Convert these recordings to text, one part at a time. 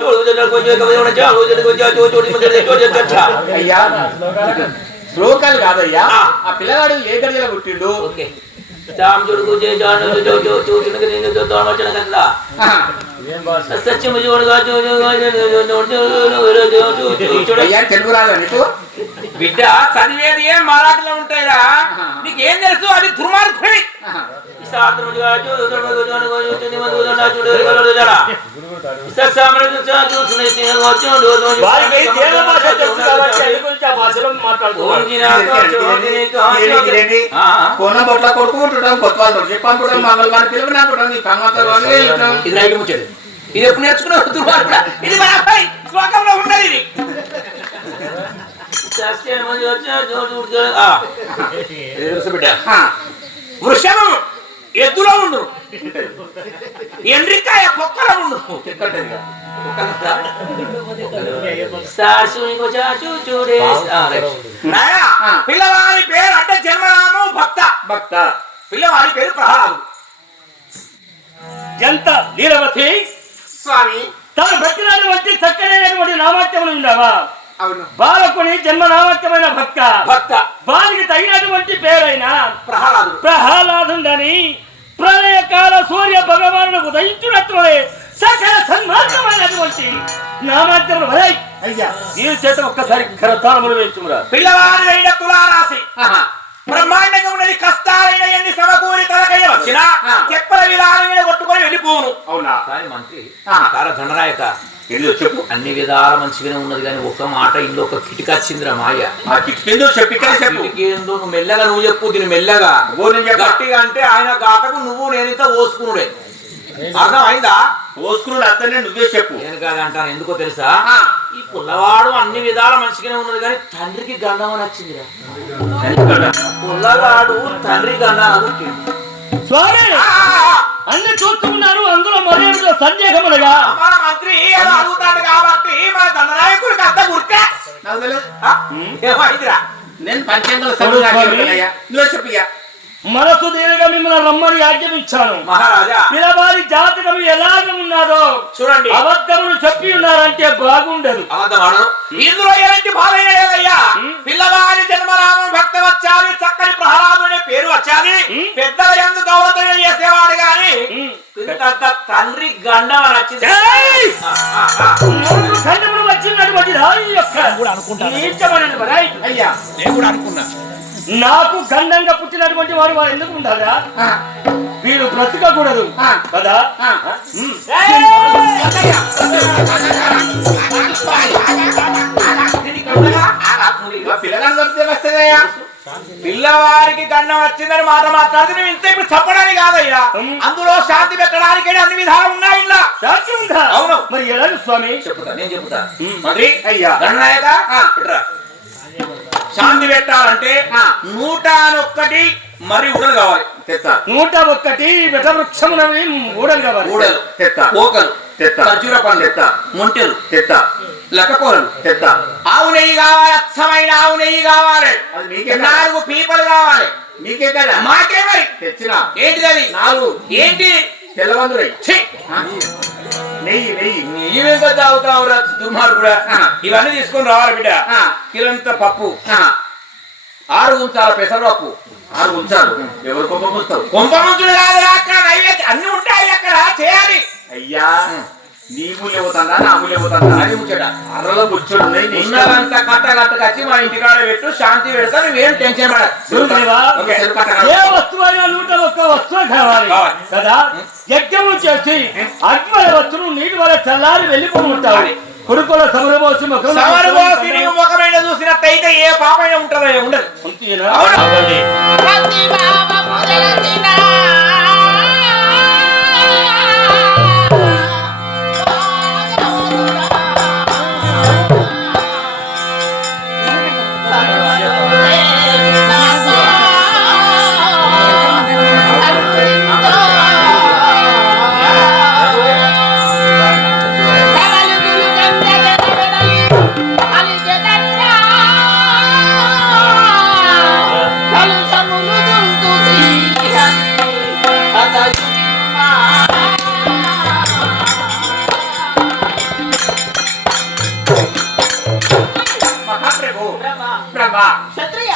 చూడు కొంచెం చూడు అయ్యా శ్లోకాలు కాదయ్యా ఆ. పిల్లగాడు ఏ గడియలో పుట్టిండు. సత్యము చూడగా అయ్యా తెలుగు రాదా బిడ్డ చదివేది ఏం మరాఠీలో ఉంటాయిరా నీకేం తెలుసు కోన బొట్ల కొడుకుంటుంటాం కొత్త వాళ్ళు చెప్పంటున్నాం మంగళవారం పిలుపు నాకుంటాం నీ కంగంతరం ఇది రైట్ ముచ్చడు ఇది ఎప్పుడు నేర్చుకున్నావు దుర్మార్గుడా ఇది మన శ్లోకంలో ఉన్నది ఇది వృషభం ఎద్దులో ఉండు. ఎండ్రికాయ పొక్కల ఉండు. పిల్లవాడి పేరు అంటే జన్మనామం భక్త. భక్త. పిల్లవాడి పేరు ప్రహ్లాదు. ఎంత లీలవతి? స్వామి. తాను పెట్టినటువంటి చక్కనైనటువంటి నామాత్యములు ఉండవా? అవును. బాలకుని జన్మ నామాత్యమైన భక్త. భక్త. వారికి తగినటువంటి పేరైన? ప్రహ్లాదు. ప్రహ్లాదుండని. ప్రళయకాల సూర్య భగవానుడు ఉదయించినట్లునే సకల సన్మార్గమైనటువంటి నామాత్యములు వదై అయ్యా ఈ చేత ఒక్కసారి కరతాళములు వేయించుమురా పిల్లవాడి అయిన తులారాశి. బ్రహ్మాండంగా ఉన్నది కష్టాలైన ఎన్ని సమకూరి తలకైన వచ్చినా. చెప్పల విధానం మీద కొట్టుకొని వెళ్ళిపోను అవునా మంత్రి ఆ. ఏందో చెప్పు. అన్ని విధాల మంచిగానే ఉన్నది కానీ ఒక్క మాట ఇంట్లో ఒక కిటికి వచ్చిందిరా మాయ. ఆ చెప్పు ఇక్కడ చెప్పు. కిటికీ ఏందో నువ్వు మెల్లగా నువ్వు చెప్పు దీని మెల్లగా. ఓ నేను చెప్పా. గట్టిగా అంటే ఆయన గాటకు నువ్వు నేను ఇంత ఓసుకునుడే. అర్థం అయిందా పోసుకున్నాడు అతనే నువ్వే చెప్పు. నేను కాదంటాను ఎందుకో తెలుసా? ఆ. ఈ పుల్లవాడు అన్ని విధాల మంచిగానే ఉన్నది కానీ తండ్రికి గండం అని వచ్చిందిరా. పుల్లగాడు తండ్రి గండం అని పుట్టిండు. స్వామి! ఆ, ఆ, ఆ. అన్ని చూస్తున్నారు అందులో మరేమిటో సందేహములుగా మన మంత్రి అడుగుతాడు కాబట్టి మన దండనాయకుడికి అంత గుర్తే. నేను సభలు మనసు దీనిగా మిమ్మల్ని రమ్మని ఆజ్ఞమిచ్చాను మహారాజా. పిల్లవారి జాతకం ఎలాగ ఉన్నదో చూడండి. అబద్ధములు చెప్పి ఉన్నారంటే బాగుండదు. ఇందులో ఎలాంటి బాధైనా లేదయ్యా. పిల్లవాడి జన్మనామం భక్త వచ్చాలి చక్కని ప్రహ్లాదు అనే పేరు వచ్చాలి. పెద్దల ఎందు గౌరవం చేసేవాడు గాని తండ్రి గండం అని వచ్చింది. ఖండములు వచ్చినటువంటి రాయి యొక్క వరాయి. అయ్యా. నేను కూడా అనుకున్నా. నాకు గండంగా పుట్టినటువంటి వారు వారు ఎందుకు ఉంటారా వీరు బ్రతకకూడదు. కదా? పిల్లవారికి గండం వచ్చిందని మాట మాట్లాడితే నువ్వు ఇంత ఇప్పుడు చెప్పడానికి కాదయ్యా. అందులో శాంతి పెట్టడానికి అన్ని విధాలు ఉన్నాయి ఇలా సాక్షి ఉందా? అవును. మరి ఎలా స్వామి? చెప్తా నేను చెప్తా. మరి అయ్యా. గణనాయక. ఇట్రా. శాంతి పెట్టాలంటే ఆ. నూట ఒక్కటి మరి ఉడలు కావాలి. తెత్తా. నూట ఒక్కటి విషవృక్షమునవి ఊడలు కావాలి. ఊడలు. తెత్తా. ఓకలు తెత్తా. ఖర్జూర పండు తెత్తా. మొంటెలు. తెత్తా. లక్కకూరలు. తెత్తా. ఆవు నెయ్యి కావాలి అచ్చమైన ఆవు నెయ్యి కావాలి. నాలుగు పీపలు కావాలి. నీకే కదా మాకే మరి తెచ్చిన. ఏంటిది అది? నాలుగు. ఏంటి? తెల్లవందురై నెయ్యి దుర్మార్గుడా. ఇవన్నీ తీసుకొని రావాలి బిడ్డ. కిలంత పప్పు. ఆ, ఆరు ఉంచాలి పెసరపప్పు. ఆరు ఉంచారు ఎవరు కొమ్మ పుస్తావు కుంభమంతుడు కాదురా అక్కడ నైవేద్యం అన్ని ఉంటాయి అక్కడ. చేయాలి. అయ్యా. నీ మూల్య పోతుందా నా మూల్య పోతుందా అది ముచ్చట అర్రలో కూర్చోడు ఉన్నాయి, నీ ఇష్టం. ఉన్నదంతా కట్ట కట్టకొచ్చి మా పెట్టు శాంతి పెడతా నువ్వేం టెన్షన్ ఏ కాదు. వస్తువైనా నూట ఒక్క వస్తువు కావాలి. కావాలి. కదా? యజ్ఞము చేసి అగ్ని వస్తువును నీటి వల్ల చల్లారి వెళ్ళిపోయి ఉంటావు. కొడుకుల సమరమోసి ముఖం ముఖమైన చూసినట్టయితే ఏ పాపైన ఉంటుందో ఉండదు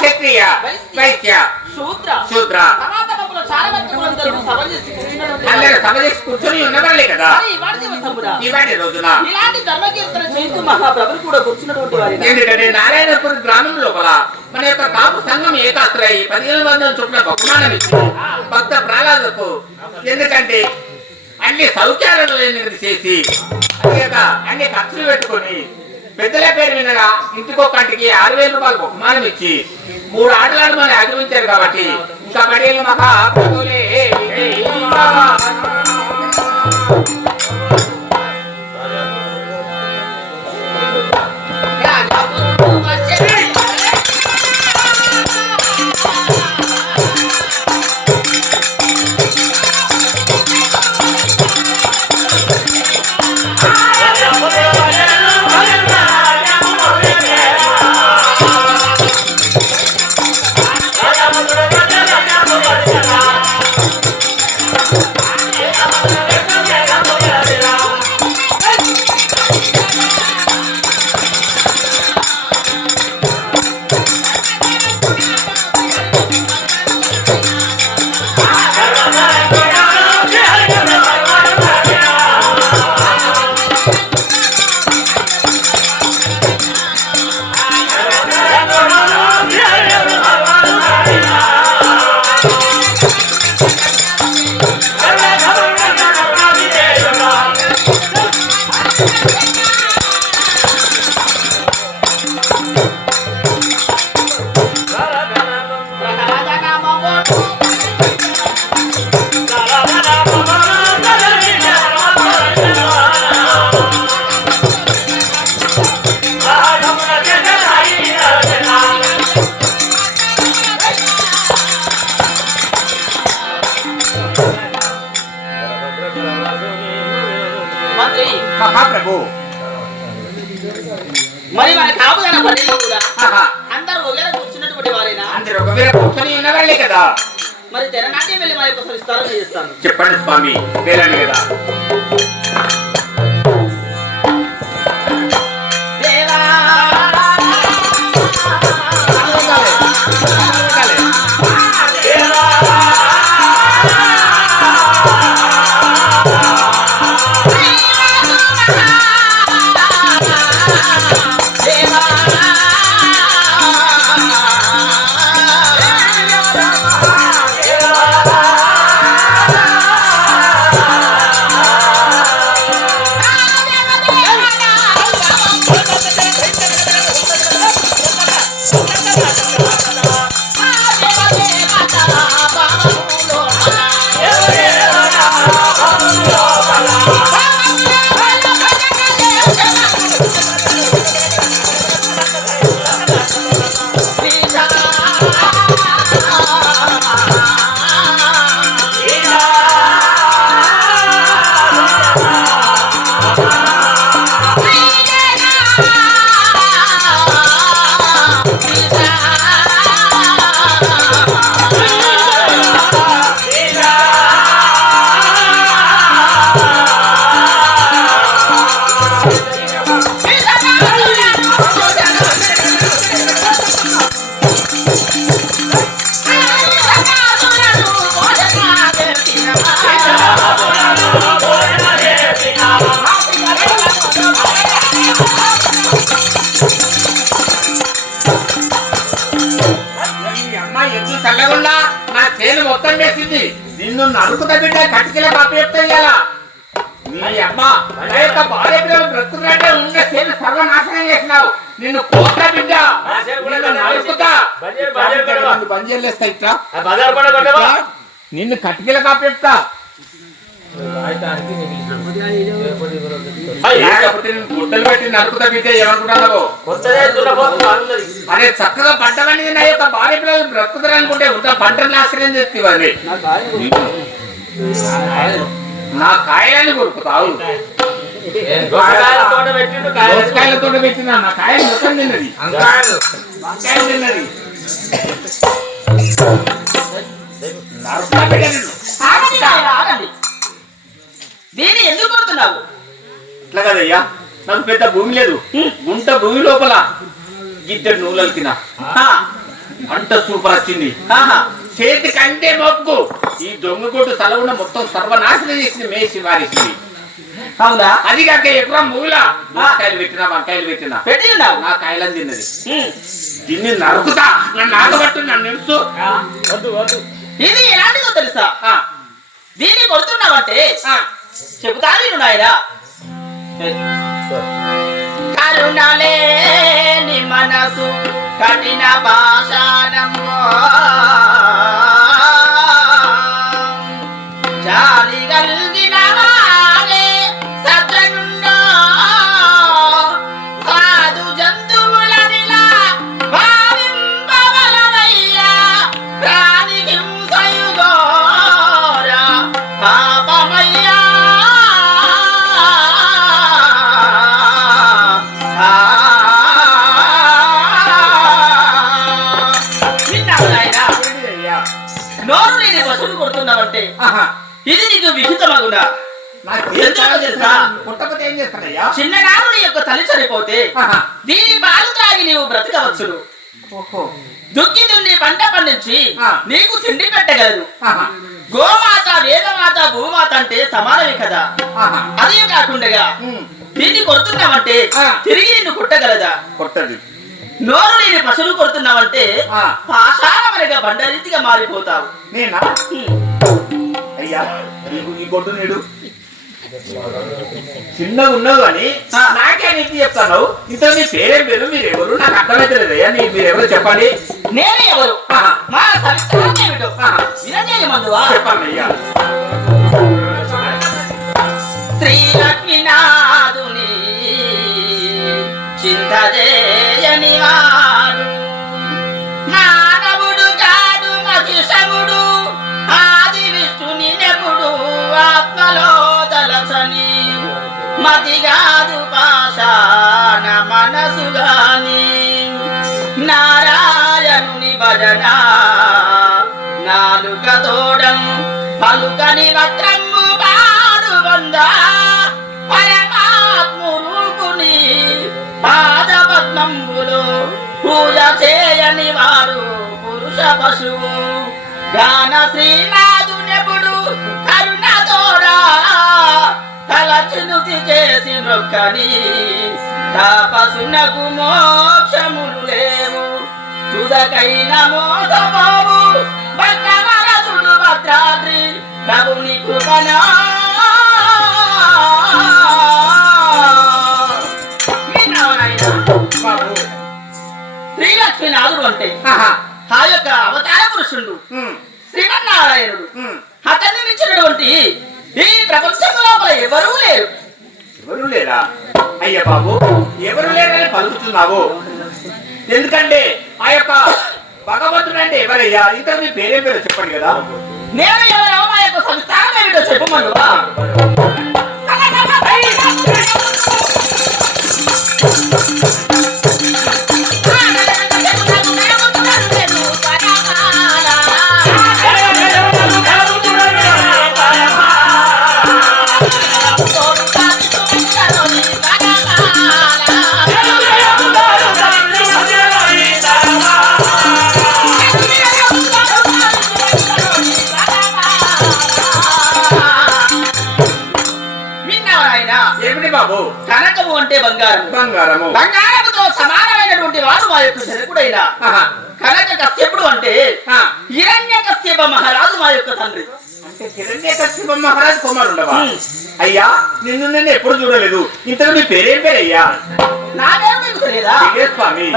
క్షత్రియ. వైశ్య. శూద్ర. శూద్ర. సనాతనములో చాలా మంది కులందరూ సభ చేసి కూర్చున్నటువంటి వారు. అందరు సభ చేసి కూర్చొని ఉన్నవాళ్ళే కదా. మరి ఇవాళ దివసమున ఇవాటి రోజున. ఇలాంటి ధర్మకీర్తన చేస్తూ మహాప్రభులు కూడా కూర్చున్నటువంటి వారి ఎందుకంటే నారాయణపురం గ్రామం లోపల మన యొక్క కాపు సంఘం ఏకాత్రై పదిహేను వందల చొప్పున బహుమానం ఇచ్చి భక్త ప్రహ్లాదకు ఎందుకంటే అన్ని లేనిది చేసి అన్ని ఖర్చులు పెట్టుకొని పెద్దల పేరు వినగా కంటికి ఆరు వేల రూపాయలు బహుమానం ఇచ్చి మూడు ఆటలను మనం ఆక్రమించారు కాబట్టి ఇంకా పడేళ్ళు మహా ప్రభులే మంత్రి Pereira. వేసింది నిన్ను నరుకుత బిడ్డ కటికల కాపేయాలా నీ అమ్మ నా యొక్క భార్య పిల్లలు బ్రతుకున్నట్టే ఉన్న చేను సర్వనాశనం చేసినావు. నిన్ను కోత బిడ్డ. నిన్ను నరుకుతా. నిన్ను బంద్ చేస్తా ఇట్లా. నిన్ను కటికల కాపేస్తా గుడ్డలు పెట్టి నరుకుతా అరే చక్కగా పంట పండింది నా యొక్క భార్య పిల్లలు బ్రతుకుతారు అనుకుంటే ఉంటా పంటను నాశనం చేస్తే అది నా కాయలని కొరుకుతావు దోసకాయలతో పెట్టిన నా కాయలు మొత్తం తిన్నది. తిన్నది. నరుకుతా దీన్ని ఎందుకు కొడుతున్నావు? అట్లా కదయ్యా? నాకు పెద్ద భూమి లేదు. గుంట భూమి లోపల ఇద్దరు నూలలు తినా అంత సూపర్ వచ్చింది. చేతి కంటే మొక్కు ఈ దొంగ కొట్టు సలవున మొత్తం సర్వనాశనం చేసింది మేసి వారిసింది అవునా? అది కాక ఎకరం మూలా. కాయలు పెట్టినా వంకాయలు పెట్టినా. పెట్టి ఉన్నావు నా కాయలని తిన్నది. దీన్ని నరుకుతా. నన్ను ఆగబట్టు నన్ను నిలుసు వద్దు వద్దు. ఇది ఎలాంటిదో తెలుసా ఆ, దీన్ని కొడుతున్నావంటే. చెబుతా నేను నాయనా. কারুণালে নিমানাসু কাটিনা বাস ఇది నీకు విహితమగునా చిన్ననాడు నీ యొక్క తల్లి చనిపోతే. దీని పాలు త్రాగి నీవు బ్రతకవచ్చును ఓహో దుక్కి దున్ని పంట పండించి. నీకు తిండి పెట్టగలదు. గోమాత వేదమాత భూమాత అంటే సమానమే కదా. అదే కాకుండా. దీన్ని కొడుతున్నావంటే. తిరిగి నిన్ను కుట్టగలదా కొట్టది నోరు లేని పశువులు కొడుతున్నావంటే. పాషాణమనగా బండరీతిగా మారిపోతావు నేనా. అయ్యా నీకు ఈ కొట్టు నేడు. చిన్నగా ఉన్నావు అని. నాకే నీకు చెప్తాను ఇంత మీ పేరేం పేరు? మీరు ఎవరు నాకు అర్థమైతే లేదయ్యా నీ మీరు ఎవరు చెప్పండి. నేనే ఎవరు. మా చెప్పండి అయ్యా. శ్రీ లక్ష్మీనాథుని చింతజేయని మతి కాదు పాషాణ మనసు గాని. నారాయణుని భజన నాలుక తోడం పలుకని వక్రము పాడు వంద. పరమాత్మురుకుని పాద పద్మంబులు పూజ చేయని వారు పురుష పశువు. గాన శ్రీనాథునెప్పుడు కరుణ తోడా. తలచినుతి చేసి నొక్కని తాపసునకు మోక్షములు లేవు తుదకైన మోసమావు భక్తవరదుడు భద్రాద్రి ప్రభుని కృపనా విన్నావా నాయనా? శ్రీలక్ష్మీనాథుడు అంటే ఆ యొక్క అవతార పురుషుడు శ్రీమన్నారాయణుడు అతన్ని మించినటువంటి ఈ ప్రపంచం లోపల ఎవరూ లేరు. ఎవరు లేరా? అయ్యా బాబు ఎవరు లేరని పలుకుతున్నావు. ఎందుకంటే ఆ యొక్క భగవంతుడు అంటే ఎవరయ్యా? ఇంత మీ పేరేం పేరు చెప్పండి కదా. నేను ఎవరో? మా యొక్క సంస్థానం ఏమిటో చెప్పమను నిన్ను నేను ఎప్పుడు చూడలేదు. ఇంతకు నీ పేరేం పేరయ్యా? నా పేరు మీకు తెలియదా విజయ స్వామి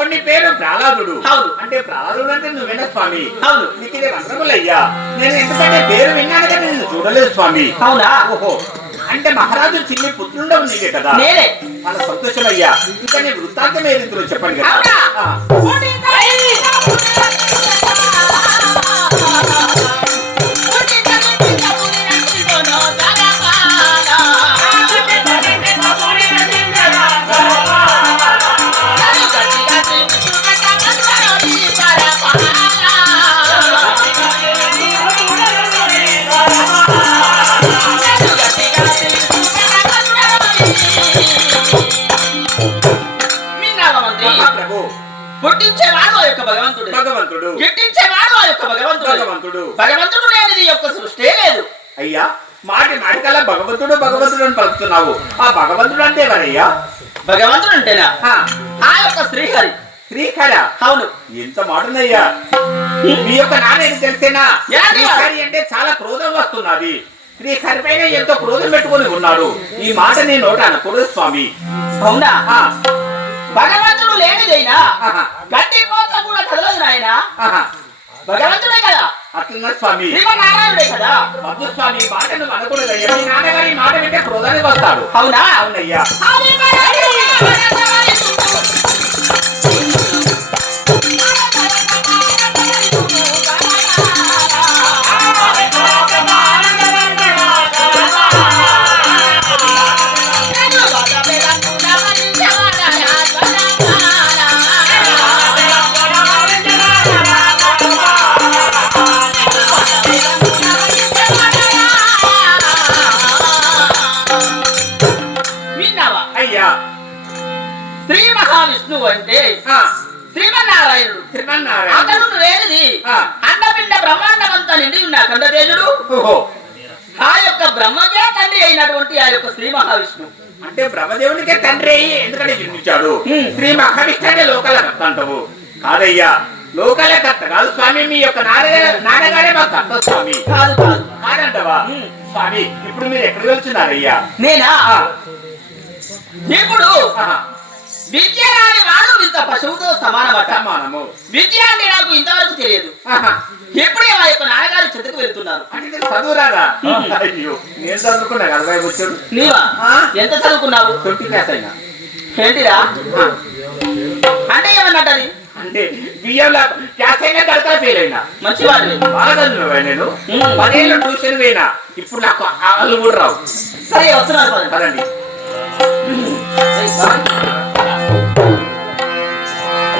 ఓహో నీ పేరు ప్రహ్లాదుడు. అవును. అంటే ప్రహ్లాదుడు అంటే నువ్వేనా స్వామి? అవును. నీకు ఇది వందరములయ్యా. నేను ఎందుకంటే పేరు విన్నాను కానీ నిన్ను చూడలేదు స్వామి. అవునా? ఓహో. అంటే మహారాజు చిన్ని పుత్రుండవు నీకే కదా? నేనే. చాలా సంతోషం అయ్యా ఇంకా నీ వృత్తాంతం ఏది చెప్పండి కదా. అయ్యా మాటి మాటికల్లా భగవంతుడు భగవంతుడు అని పలుకుతున్నావు. ఆ భగవంతుడు అంటే ఎవరయ్యా? భగవంతుడు అంటేనా? ఆ, యొక్క శ్రీహరి. శ్రీహర? అవును. ఎంత మాటనయ్యా మీ యొక్క నాన్నకి తెలిసేనా? శ్రీహరి అంటే చాలా క్రోధం వస్తున్నది. శ్రీహరి పైన ఎంతో క్రోధం పెట్టుకొని ఉన్నాడు. ఈ మాట నీ నోట అనకూడదు స్వామి. అవునా? భగవంతుడు లేనిదైనా గట్టి పోత కూడా కదలదు నాయన. భగవంతుడే కదా. అట్లన్నా స్వామి శ్రీమన్నారాయణుడే కదా వద్దు స్వామి ఈ మాట నువ్వు అనకూడదయ్యా మీ నాన్నగారు మాట వింటే క్రోధానికి వస్తాడు అవునా అవునయ్యా అంటే శ్రీమన్నారాయణుడు. శ్రీమన్నారాయణ ఆ. అండపిండ బ్రహ్మాండమంతా నిండి ఉన్న కందతేజుడు ఆ యొక్క బ్రహ్మకే తండ్రి అయినటువంటి ఆ యొక్క శ్రీ మహావిష్ణువు అంటే బ్రహ్మదేవునికే తండ్రి అయ్యి ఎందుకంటే జన్మించాడు. శ్రీ మహావిష్ణుడే లోకాల కర్త అంటావు. కాదయ్యా లోకాల కర్త కాదు స్వామి మీ యొక్క నాన్నగారే మా కర్త స్వామి. కాదు కాదు. కాదంటవా. స్వామి ఇప్పుడు మీరు ఎక్కడికి వెళ్తున్నారయ్యా? నేనా? ఇప్పుడు విద్య రాని వాడు ఇంత పశువుతో సమానమట. సమానము విద్య అంటే నాకు ఇంతవరకు తెలియదు. ఎప్పుడే ఆ యొక్క నాన్నగారి చెట్టుకు వెళ్తున్నారు? హ్మ్. అయ్యో నేను చదువుకున్నా కదా వచ్చాడు నీవా? ఎంత చదువుకున్నావు? ట్వంటీ క్లాస్ అయినా. ఏంటిరా? అంటే బియ్యంలో క్లాస్ అయినా కడతా ఫెయిల్ అయినా. మంచివాడు బాగా చదివినవా నేను. పదేళ్ళు ట్యూషన్ పోయినా. ఇప్పుడు నాకు వాళ్ళు కూడా రావు. సరే వస్తున్నారు పదండి.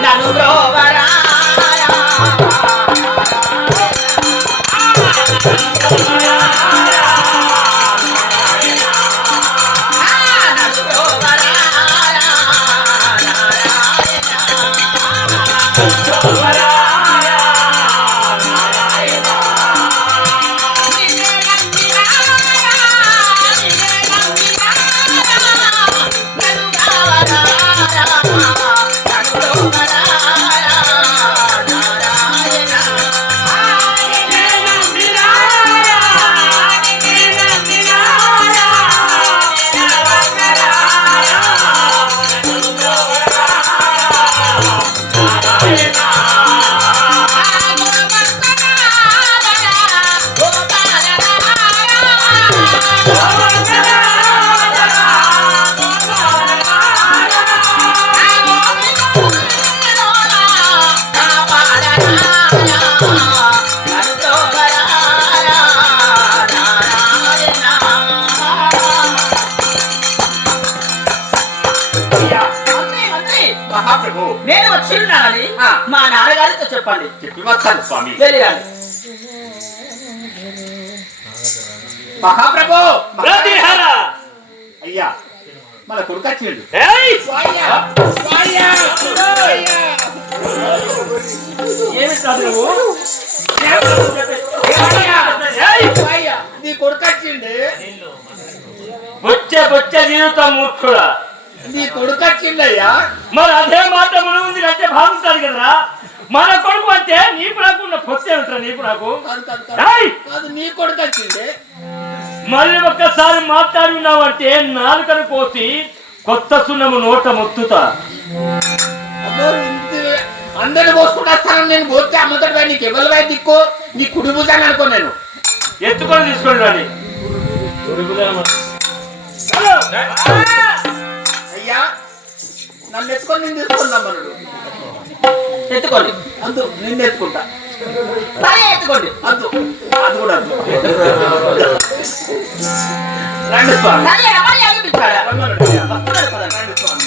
పదండి నన్ను బ్రోవరా స్వామి. మహాప్రభు అయ్యా మన కొడుకు వచ్చిండు నీ కొడుకు వచ్చిండు. బొచ్చే బొచ్చే జీవితం మూర్ఖుడా. నీ కొడుకు వచ్చిండయ్యా. మరి అదే మాట మన ఉంది అంటే భావిస్తాడు కదరా? మన కొడుకు అంటే నీకు నాకు ఉన్న పొత్తే ఉంటారా నీకు నాకు? నీ కొడుకు మళ్ళీ ఒక్కసారి మాట్లాడినావంటే నాలుకను కోసి కొత్త సున్నము నోట మొత్తుతా. అందరిని పోసుకుంటూ వస్తాను నేను పోతే అమ్మతోటి నీకు ఎవరు దిక్కు? నీ కుడి భుజాన్ని అనుకో నేను. ఎత్తుకొని తీసుకోండి రాని అయ్యా నన్ను ఎత్తుకొని నేను తీసుకుందాం మనడు ఎత్తుకోండి. అందు నిన్ను ఎత్తుకుంటా. సరే ఎత్తుకోండి. అందు. అది కూడా అందు. రండి స్వామి. రండి స్వామి.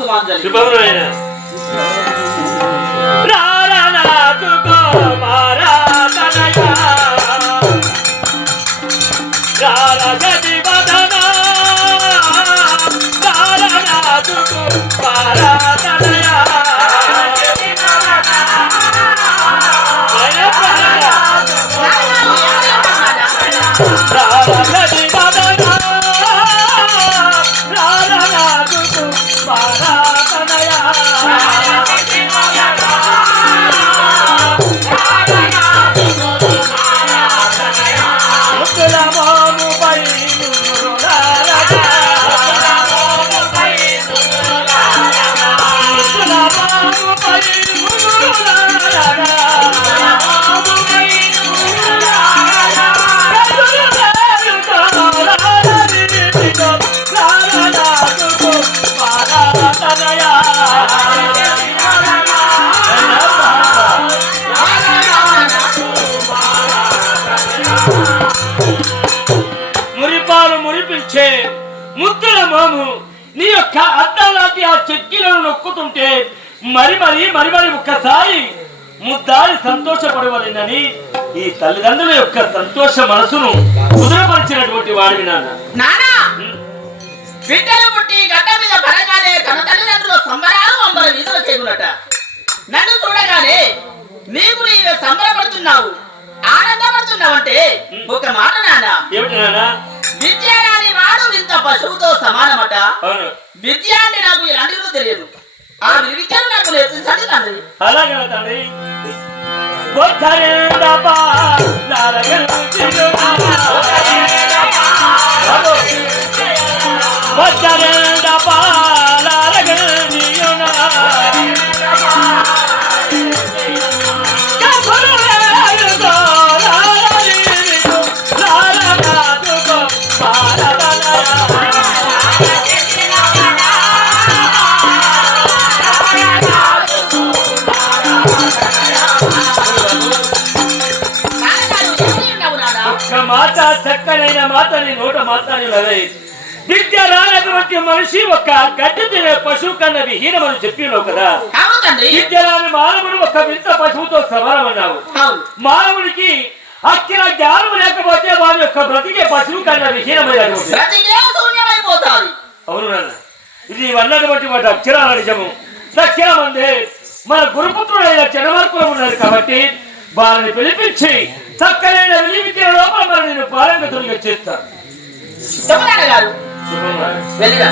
నమస్తమాంజలి శుభమునైన amor. నీ యొక్క అద్దం లాంటి ఆ చెక్కిలను నొక్కుతుంటే మరి మరి మరి మరి ఒక్కసారి ముద్దారి సంతోషపడవలెనని ఈ తల్లిదండ్రుల యొక్క సంతోష మనసును కుదురపరిచినటువంటి వాడివి నాన్న. నానా బిడ్డలు పుట్టి గడ్డ మీద పడగానే కన తల్లిదండ్రుల సంబరాలు అంబర వీధులు చేకునట నన్ను చూడగానే నీకు నీవే సంబరపడుతున్నావు ఆనందపడుతున్నావంటే ఒక మాట నాన్న. ఏమిటి నాన్న? విద్య రాని వాడు ఇంత పశువుతో సమానమట? విద్య అంటే నాకు ఇలాంటివి తెలియదు. ఆ. విద్యను నాకు నేర్పించండి తండ్రి. అలాగే తండ్రి? చక్కనైన మాట నీ నోట మాట్లాడినదే విద్య రానటువంటి మనిషి ఒక గడ్డి తినే పశువు కన్నా విహీనమని చెప్పినావు కదా. విద్య రాని మానవుడు ఒక వింత పశువుతో సమానమన్నావు. అవును. మానవుడికి అక్కిన జ్ఞానం లేకపోతే వారి యొక్క బ్రతికే పశువు కన్నా విహీనమైనటువంటి అవును నాన్న. ఇది అన్నటువంటి వాటి అక్షరాల నిజము. దక్షిణ మందే మన గురుపుత్రుడైన చెడమర్కులు ఉన్నారు కాబట్టి వారిని పిలిపించి చక్కనైన విద్య లోపల మరి నేను పారంగతులుగా చేస్తాను నాన్నగారు వెళ్ళిరా.